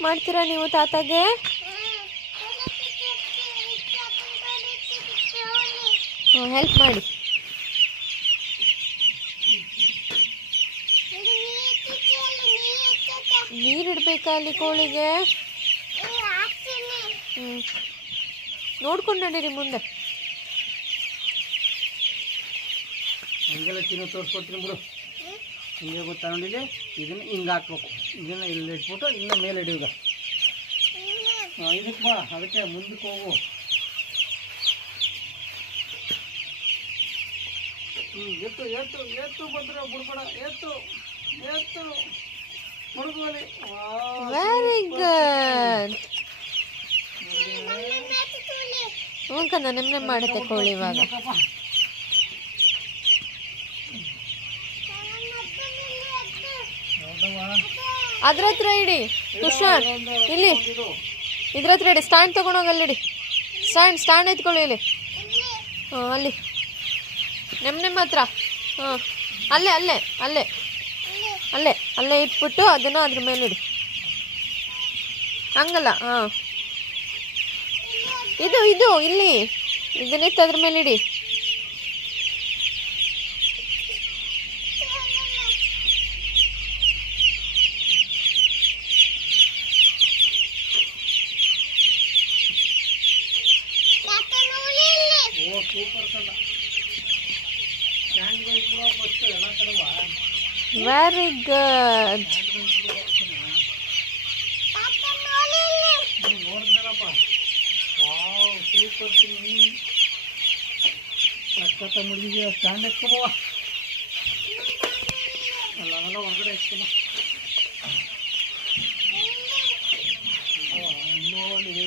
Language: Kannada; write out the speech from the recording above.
ಹೆಲ್ಪ್ ಮಾಡ್ತೀರಾ ನೀವು ತಾತಾಗೆ? ಹೆಲ್ಪ್ ಮಾಡಿ. ನೀರಿಡ್ಬೇಕಾ ಅಲ್ಲಿ ಕೋಳಿಗೆ? ನೋಡ್ಕೊಂಡು ನಡೀರಿ ಮುಂದೆ. ಹಂಗೆಲ್ಲ ತಿನ್ನೋ ತೋರಿಸ್ಕೊಡ್ತೀನಿ ಬಿಡು. ಹಿಂಗೆ ಗೊತ್ತಾ ನೋಡಿಲಿ, ಇದನ್ನು ಹಿಂಗೆ ಹಾಕ್ಬೇಕು. ಇದನ್ನು ಇಲ್ಲಿ ಇಟ್ಬಿಟ್ಟು ಇನ್ನು ಮೇಲೆ ಹಿಡಿಯುಗ. ಇದಕ್ಕೆ ಬಾ, ಅದಕ್ಕೆ ಮುಂದಕ್ಕೆ ಹೋಗು. ಎತ್ತು ಎತ್ತು ಎತ್ತು ಬಂದ್ರೆ ಬಿಡ್ಬೇಡ. ಎತ್ತು ಎತ್ತು ಮುಳುಗೋಲಿ. Very good. ಕಂದ ನೆಮ್ಮನೆ ಮಾಡುತ್ತೆ ಕೋಳಿ ಇವಾಗ. ಅದ್ರ ಹತ್ರ ಇಡಿ ತುಷಾರ್, ಇಲ್ಲಿ ಇದ್ರ ಹತ್ರ ಇಡಿ. ಸ್ಟ್ಯಾಂಡ್ ತೊಗೊಂಡೋಗಿ ಅಲ್ಲಿ ಇಡಿ. ಸ್ಟ್ಯಾಂಡ್ ಎತ್ಕೊಳ್ಳಿ ಇಲ್ಲಿ. ಅಲ್ಲಿ ನೆಮ್ಮ ಹತ್ರ. ಅಲ್ಲೇ ಅಲ್ಲೇ ಅಲ್ಲೇ ಅಲ್ಲೇ ಅಲ್ಲೇ ಇಟ್ಬಿಟ್ಟು ಅದನ್ನು ಅದ್ರ ಮೇಲೆ ಇಡಿ. ಹಂಗಲ್ಲ. ಇದು ಇದು ಇಲ್ಲಿ ಇದನ್ನೆತ್ತು ಅದ್ರ ಮೇಲೆ ಇಡಿ. Very good. ನೋಡಿದ್ನಲ್ಲಪ್ಪ, ವಾವ್ ಸೂಪರ್. ಸಕ್ಕತ್ತ ಮುಡಿಗೆ ಸ್ಟ್ಯಾಂಡ್ ಎತ್ಕೊಬವ. ಅಲ್ಲ ಹೊರಗಡೆ ಎತ್ಕೊಬ. ಇನ್ನೂ ಅಲ್ಲಿ